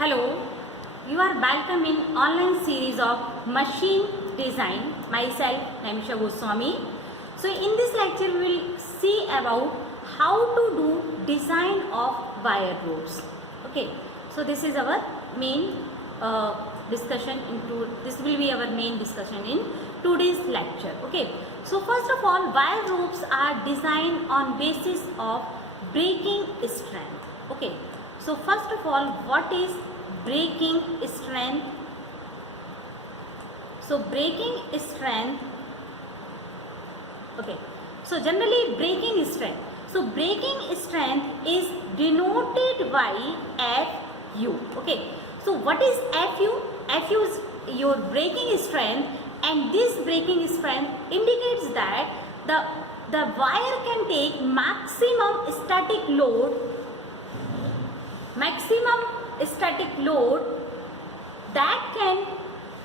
Hello, you are welcome in online series of machine design. Myself, Namisha Goswami. So in this lecture, we will see about how to do design of wire ropes. Okay, so this is our main discussion into this will be our main discussion in today's lecture. Okay, so first of all, wire ropes are designed on basis of breaking strength. Okay, so first of all, what is breaking strength? So breaking strength, okay, so generally breaking strength. So breaking strength is denoted by Fu. Okay, so what is Fu? Fu is your breaking strength, and this breaking strength indicates that the wire can take maximum static load that can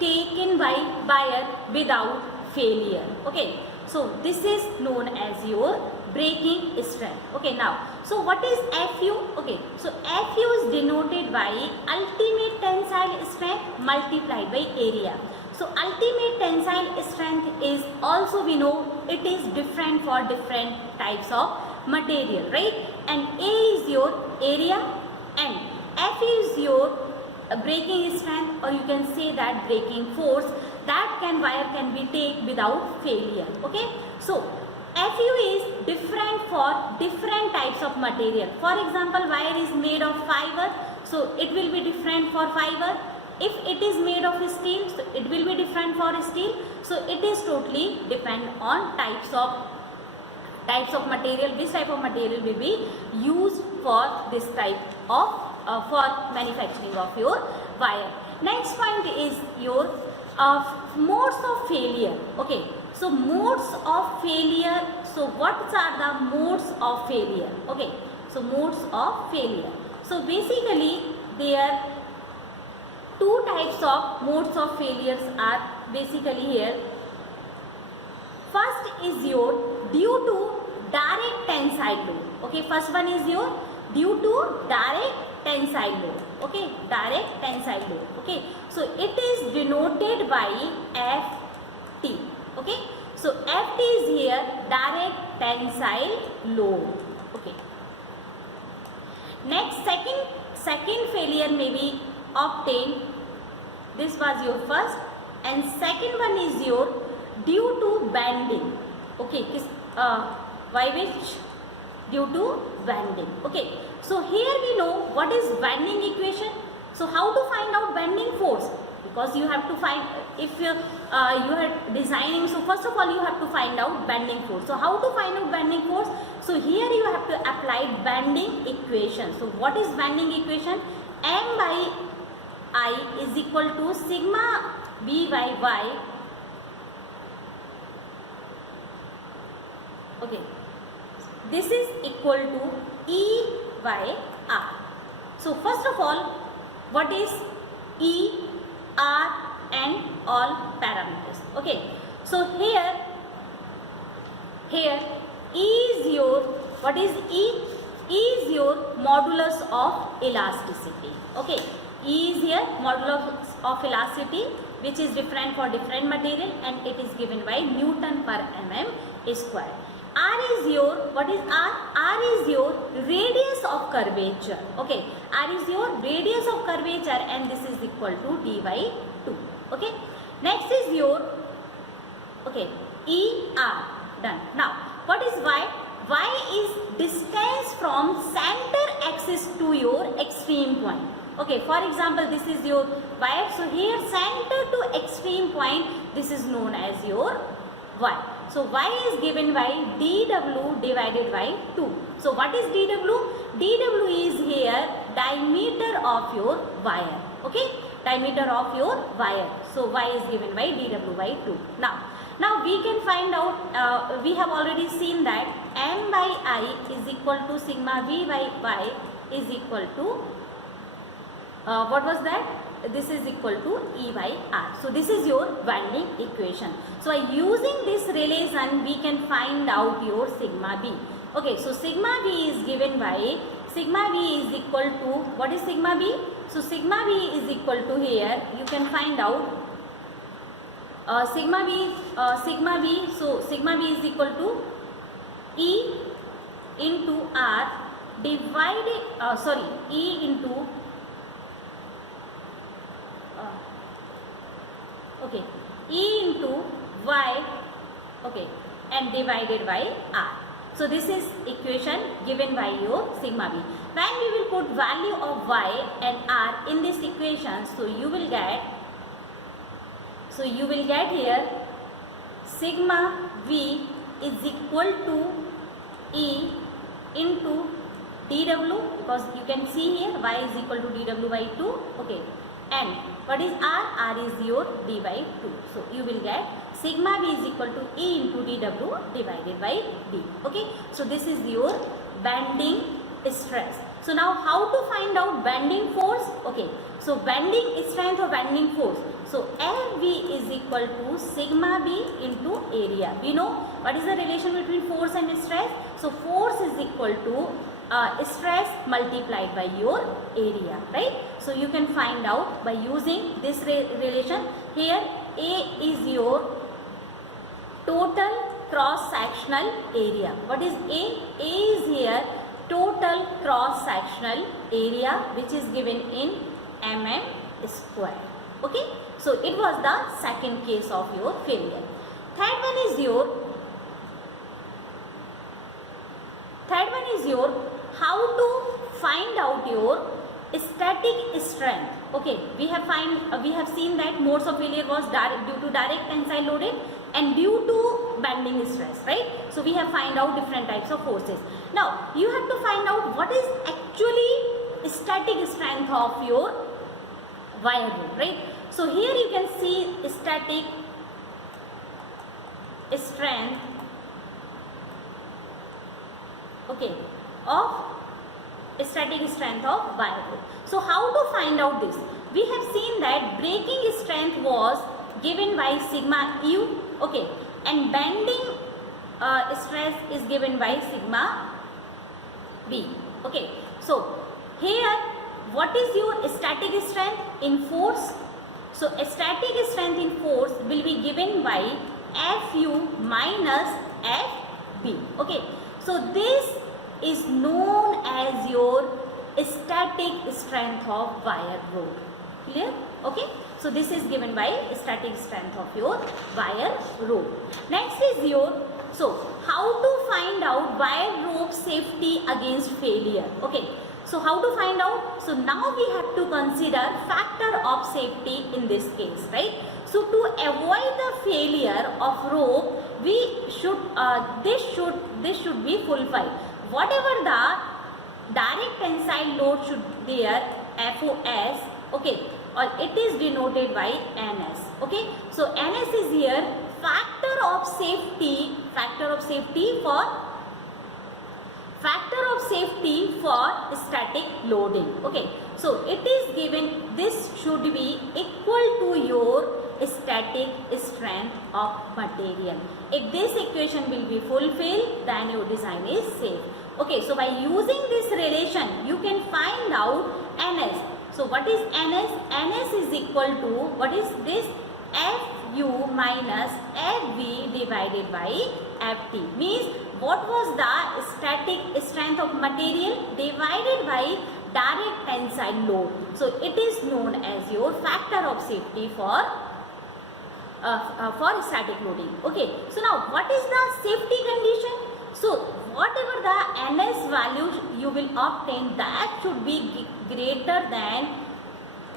taken by wire without failure. Okay, so this is known as your breaking strength. Okay, now so what is Fu? Okay, so Fu is denoted by ultimate tensile strength multiplied by area. So ultimate tensile strength is also, we know, it is different for different types of material, right? And A is your area and F is your breaking strength, or you can say that breaking force that wire can be take without failure. Okay, so Fu is different for different types of material. For example, wire is made of fiber, so it will be different for fiber. If it is made of steel, so it will be different for steel. So it is totally depend on types of material, which type of material will be used for this type of for manufacturing of your wire. Next point is your modes of failure. Okay, so modes of failure. So what are the modes of failure? Okay, so modes of failure. So basically there two types of modes of failures are basically here. First is your due to direct tensile load. Okay, first one is your due to direct tensile load. Okay, direct tensile load. Okay, so it is denoted by Ft. Okay, so Ft is here direct tensile load. Okay, next second failure may be obtained. This was your first, and second one is your due to bending. Okay, why which? Due to bending. Okay, so here we know what is bending equation. So how to find out bending force? Because you have to find, if you are designing, so first of all you have to find out bending force. So how to find out bending force? So here you have to apply bending equation. So what is bending equation? M by I is equal to sigma V by Y. Okay, this is equal to E by R. So first of all, what is E, R and all parameters? Okay, so here E is your, what is E? E is your modulus of elasticity. Okay, E is here modulus of elasticity, which is different for different material, and it is given by Newton per mm square. R is your, what is R? R is your radius of curvature. Okay, R is your radius of curvature, and this is equal to d by 2. Okay, next is your, okay, ER, done. Now what is Y? Y is distance from center axis to your extreme point. Okay, for example, this is your wire. So here center to extreme point, this is known as your Y. So Y is given by dW divided by 2. So what is dW? dW is here diameter of your wire. Okay, diameter of your wire. So Y is given by dW by 2. Now we can find out, we have already seen that M by I is equal to sigma V by Y is equal to, what was that? This is equal to E by R. So this is your bending equation. So by using this relation, we can find out your sigma B. Okay, so sigma B is given by, sigma B is equal to, what is sigma B? So sigma B is equal to, here you can find out sigma B, so sigma B is equal to E into R divided, E into, E into Y, and divided by R. So this is equation given by your sigma B. When we will put value of Y and R in this equation, so you will get here sigma V is equal to E into dW, because you can see here Y is equal to dW by 2, and what is R? R is your d by 2. So you will get sigma V is equal to E into dW divided by d. So this is your bending stress. So now how to find out bending force? So bending strength or bending force. So FV is equal to sigma B into area. We know what is the relation between force and stress. So force is equal to stress multiplied by your area, right? So you can find out by using this relation. Here A is your total cross sectional area. What is A? A is here total cross sectional area, which is given in mm square. So it was the second case of your failure. Third one is how to find out your static strength. We have seen that modes of failure was due to direct tensile loading and due to bending stress, right? So we have find out different types of forces. Now you have to find out what is actually static strength of your wire rope, right? So here you can see static strength of wire rope. So how to find out this? We have seen that breaking strength was given by sigma U, and bending stress is given by sigma B. So here what is your static strength in force? So static strength in force will be given by Fu minus Fb. So this is known as your static strength of wire rope. Clear? So this is given by static strength of your wire rope. Next is how to find out wire rope safety against failure. So how to find out? So now we have to consider factor of safety in this case, right? So to avoid the failure of rope, we should this should be fulfilled. Whatever the direct tensile load should there, FOS, or it is denoted by NS. So NS is here factor of safety for static loading. So it is given, this should be equal to your static strength of material. If this equation will be fulfilled, then your design is safe. So by using this relation, you can find out NS. So what is NS? NS is equal to, what is this? Fu minus Fv divided by Ft. Means what was the static strength of material divided by direct tensile load. So it is known as your factor of safety for static loading. So now what is the safety condition? So whatever the NS value you will obtain, that should be greater than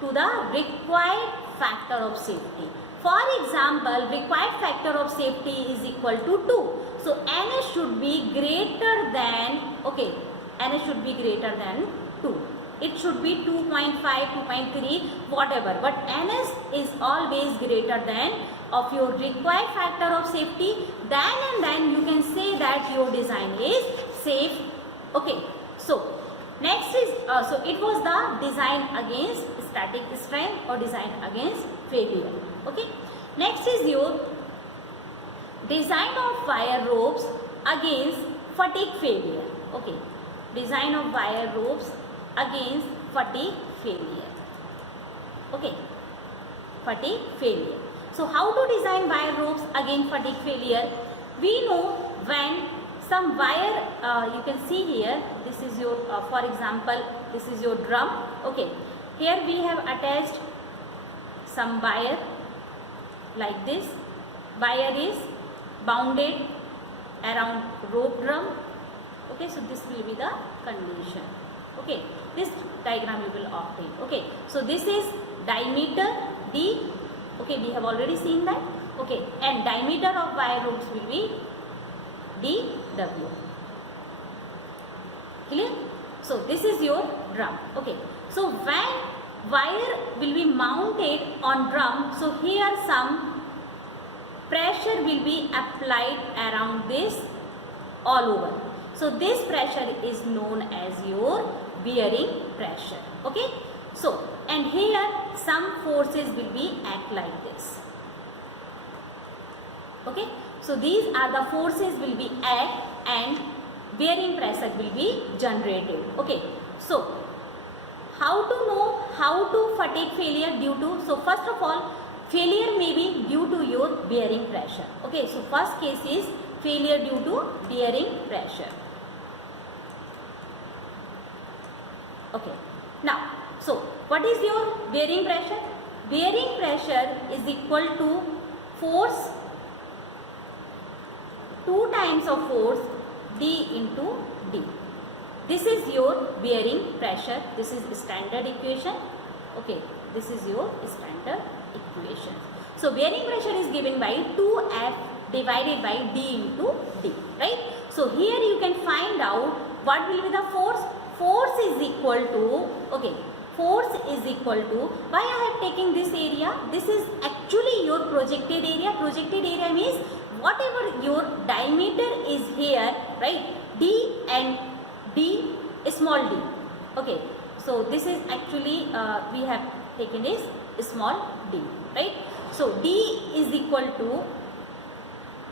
to the required factor of safety. For example, required factor of safety is equal to 2. So NS should be greater than, NS should be greater than 2. It should be 2.5, 2.3, whatever. But NS is always greater than of your required factor of safety. Then you can say that your design is safe. So next is, so it was the design against static strength or design against failure. Next is your design of wire ropes against fatigue failure. Design of wire ropes against fatigue failure. Okay, fatigue failure. So how to design wire ropes against fatigue failure? We know when some wire, you can see here, this is your, for example, this is your drum. Okay, here we have attached some wire like this. Wire is bounded around rope drum. Okay, so this will be the condition. Okay, this diagram you will obtain. Okay, so this is diameter D. Okay, we have already seen that. Okay, and diameter of wire ropes will be dW. Clear? So this is your drum. Okay, so when wire will be mounted on drum, so here some pressure will be applied around this all over. So this pressure is known as your bearing pressure. Okay, so and here some forces will be act like this. Okay, so these are the forces will be act and bearing pressure will be generated. Okay, so how to know how to fatigue failure due to? So first of all, failure may be due to your bearing pressure. Okay, so first case is failure due to bearing pressure. Okay, now so what is your bearing pressure? Bearing pressure is equal to force, 2 times of force D into D. This is your bearing pressure. This is standard equation. Okay, this is your standard equation. So bearing pressure is given by 2F divided by D into D, right? So here you can find out what will be the force. Force is equal to, okay, force is equal to, why I have taken this area? This is actually your projected area. Projected area means whatever your diameter is here, right? D and D, small d. Okay, so this is actually we have taken is small d, right? So D is equal to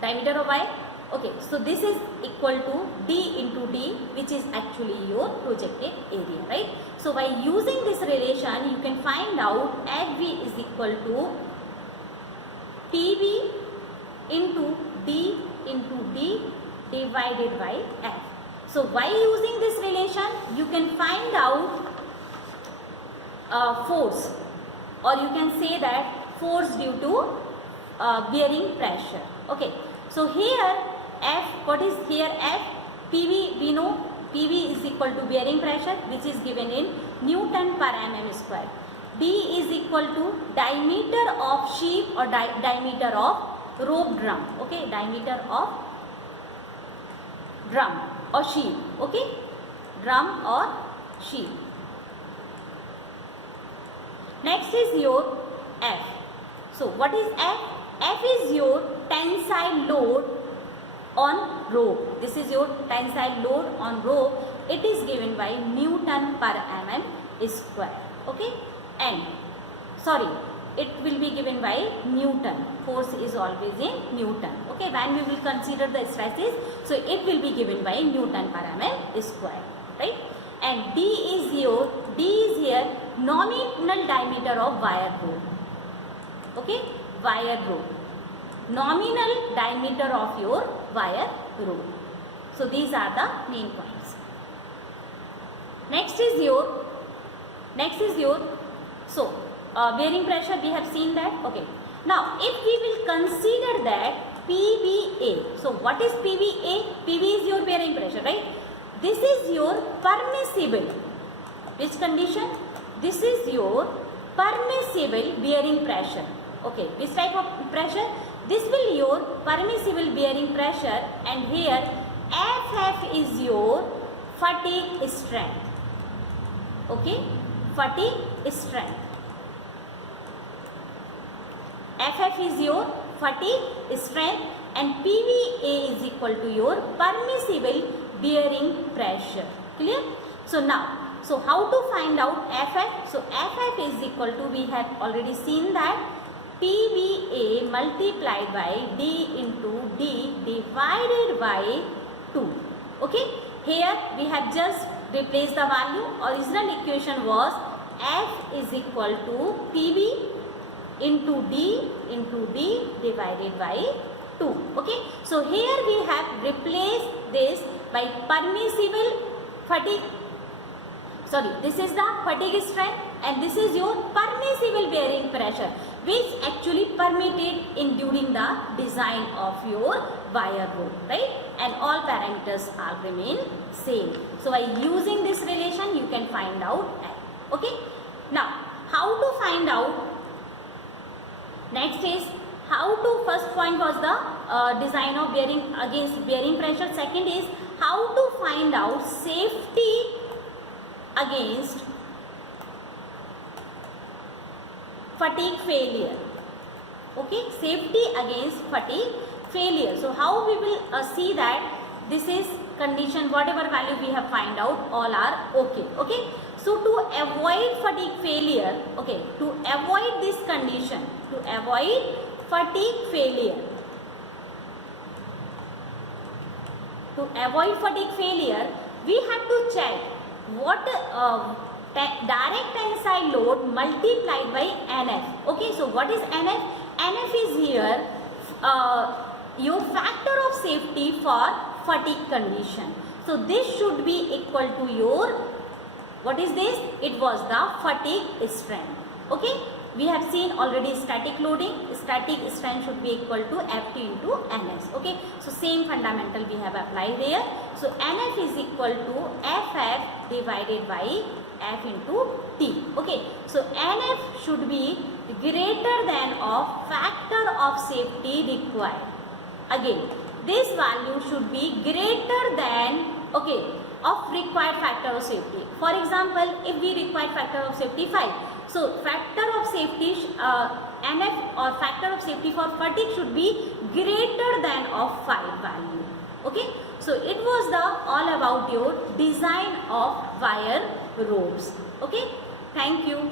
diameter of wire. Okay, so this is equal to D into D, which is actually your projected area, right? So by using this relation, you can find out FV is equal to PV into D divided by F. So by using this relation, you can find out force, or you can say that force due to bearing pressure. Okay, so here F, what is here F? PV, we know PV is equal to bearing pressure, which is given in Newton per mm square. D is equal to diameter of sheave or diameter of rope drum. Okay, diameter of drum or sheave. Okay, drum or sheave. Next is your F. So what is F? F is your tensile load on rope. This is your tensile load on rope. It is given by Newton per mm square. Okay, and sorry, it will be given by Newton. Force is always in Newton. Okay, when we will consider the stresses, so it will be given by Newton per mm square, right? And D is here nominal diameter of wire rope. Okay, wire rope. Nominal diameter of your wire rope. So these are the main points. Next is your so bearing pressure, we have seen that. Okay, now if we will consider that PVA, so what is PVA? PV is your bearing pressure, right? This is your permissible, which condition? This is your permissible bearing pressure. Okay, which type of pressure? This will your permissible bearing pressure, and here FF is your fatigue strength. Okay, fatigue strength. FF is your fatigue strength and PVA is equal to your permissible bearing pressure. Clear? So now, so how to find out FF? So FF is equal to, we have already seen that PVA multiplied by D into D divided by 2. Okay, here we have just replaced the value. Original equation was F is equal to PB into D divided by 2. Okay, so here we have replaced this by permissible fatigue. Sorry, this is the fatigue strength and this is your permissible bearing pressure, which actually permitted in during the design of your wire rope, right? And all parameters are remain same. So by using this relation you can find out F. Okay, now how to find out? Next is how to, first point was the design of bearing against bearing pressure. Second is how to find out safety against fatigue failure. Okay, safety against fatigue failure. So how we will see that this is condition, whatever value we have find out, all are okay. Okay, so to avoid fatigue failure, okay, to avoid this condition, to avoid fatigue failure, to avoid fatigue failure, we have to check what direct tensile load multiplied by NF. Okay, so what is NF? NF is here your factor of safety for fatigue condition. So this should be equal to your, what is this? It was the fatigue strength. Okay, we have seen already static loading, static strength should be equal to Ft into Ns. Okay, so same fundamental we have applied here. So Nf is equal to Ff divided by F into T. Okay, so Nf should be greater than of factor of safety required. Again, this value should be greater than, okay, of required factor of safety. For example, if we require factor of safety 5, so factor of safety NF or factor of safety for fatigue should be greater than of 5 value. Okay, so it was the all about your design of wire ropes. Okay, thank you.